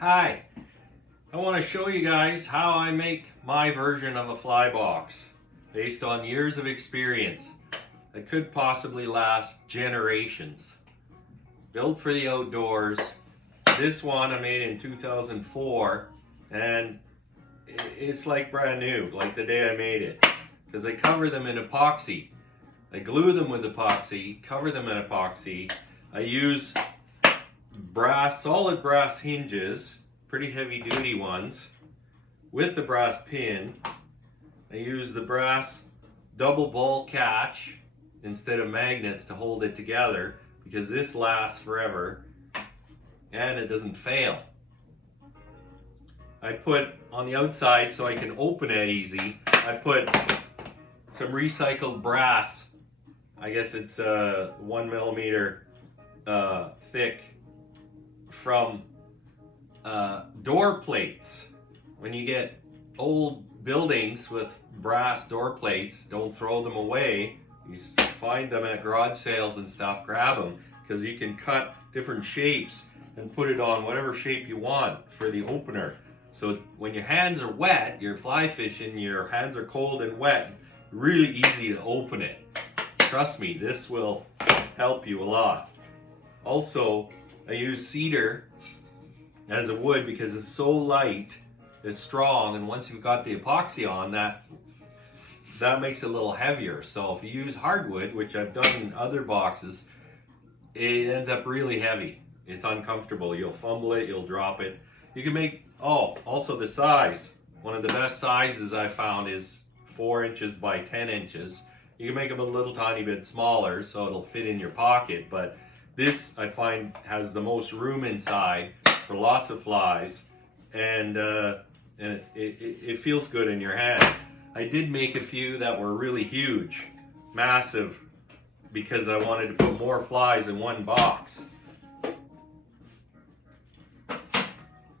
Hi, I want to show you guys how I make my version of a fly box based on years of experience that could possibly last generations. Built for the outdoors. This one I made in 2004 and it's like brand new, like the day I made it. Because I cover them in epoxy. I glue them with epoxy, cover them in epoxy. I use solid brass hinges, pretty heavy duty ones, with the brass pin. I use the brass double ball catch instead of magnets to hold it together because this lasts forever and it doesn't fail. I put on the outside so I can open it easy. I put some recycled brass. I guess it's 1 millimeter thick from door plates. When you get old buildings with brass door plates, don't throw them away. You find them at garage sales and stuff, grab them, because you can cut different shapes and put it on whatever shape you want for the opener. So when your hands are wet, you're fly fishing, your hands are cold and wet, really easy to open it. Trust me, this will help you a lot. Also, I use cedar as a wood because it's so light, it's strong, and once you've got the epoxy on, that makes it a little heavier. So if you use hardwood, which I've done in other boxes, it ends up really heavy. It's uncomfortable. You'll fumble it, you'll drop it. You can make, also the size. One of the best sizes I found is 4 inches by 10 inches. You can make them a little tiny bit smaller so it'll fit in your pocket, but this I find has the most room inside for lots of flies, and it feels good in your hand. I did make a few that were really huge, massive, because I wanted to put more flies in one box.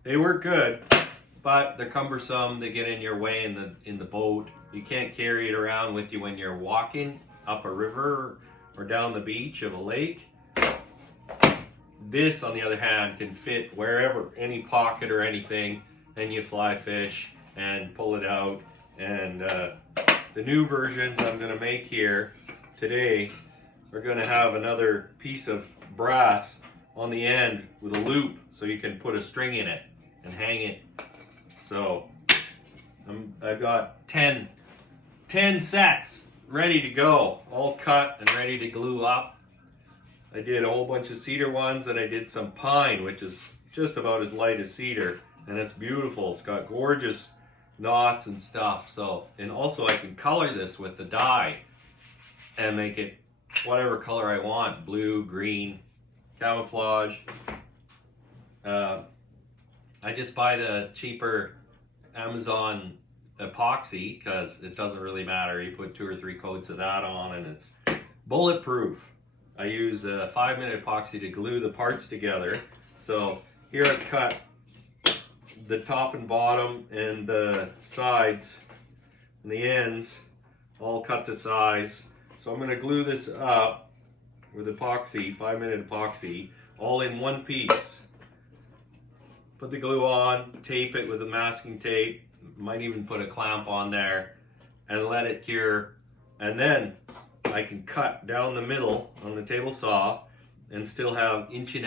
They work good, but they're cumbersome. They get in your way in the boat. You can't carry it around with you when you're walking up a river or down the beach of a lake. This, on the other hand, can fit wherever, any pocket or anything, and you fly fish and pull it out. And the new versions I'm going to make here today are going to have another piece of brass on the end with a loop so you can put a string in it and hang it. So I've got 10 sets ready to go, all cut and ready to glue up. I did a whole bunch of cedar ones, and I did some pine, which is just about as light as cedar, and it's beautiful. It's got gorgeous knots and stuff. So, and also I can color this with the dye and make it whatever color I want, blue, green, camouflage. I just buy the cheaper Amazon epoxy because it doesn't really matter. You put 2 or 3 coats of that on and it's bulletproof. I use a 5-minute epoxy to glue the parts together. So here I've cut the top and bottom and the sides and the ends all cut to size. So I'm going to glue this up with epoxy, 5-minute epoxy, all in one piece. Put the glue on, tape it with a masking tape, might even put a clamp on there, and let it cure. And then I can cut down the middle on the table saw and still have 1.5 inches.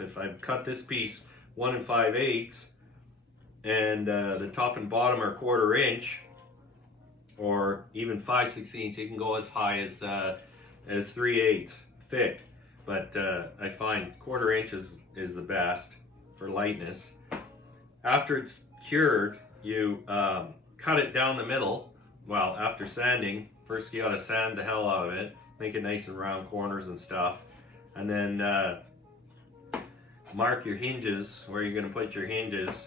If I've cut this piece 1 5/8 and the top and bottom are 1/4 inch or even 5/16, you can go as high as 3/8 thick. But I find 1/4 inch is the best for lightness. After it's cured, you cut it down the middle. Well, after sanding, first you gotta sand the hell out of it, make it nice and round corners and stuff, and then mark your hinges where you're gonna put your hinges.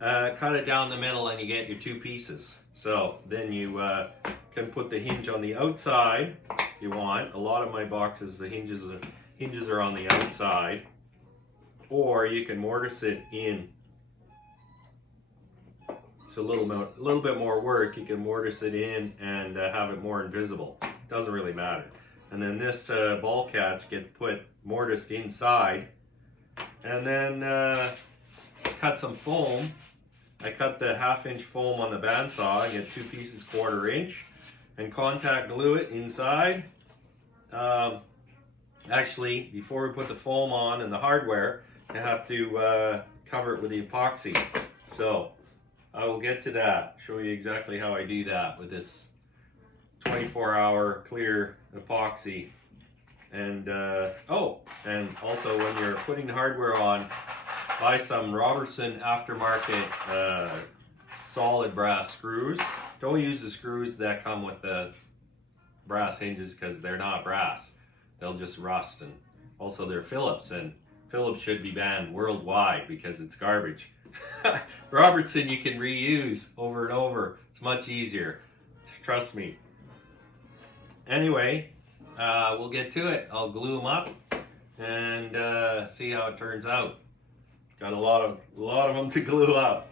Cut it down the middle and you get your 2 pieces. So then you can put the hinge on the outside if you want. A lot of my boxes, the hinges are on the outside, or you can mortise it in. It's a little bit more work. You can mortise it in and have it more invisible. It doesn't really matter. And then this ball catch gets mortised inside, and then cut some foam. I cut the 1/2 inch foam on the bandsaw. I get 2 pieces 1/4 inch and contact glue it inside. Actually, before we put the foam on and the hardware, you have to cover it with the epoxy. So I will get to that, show you exactly how I do that with this 24-hour clear epoxy. And oh, and also when you're putting the hardware on, buy some Robertson aftermarket solid brass screws. Don't use the screws that come with the brass hinges because they're not brass. They'll just rust. And also they're Phillips, and Phillips should be banned worldwide because it's garbage. Robertson you can reuse over and over. It's much easier. Trust me. Anyway, we'll get to it. I'll glue them up and see how it turns out. Got a lot of them to glue up.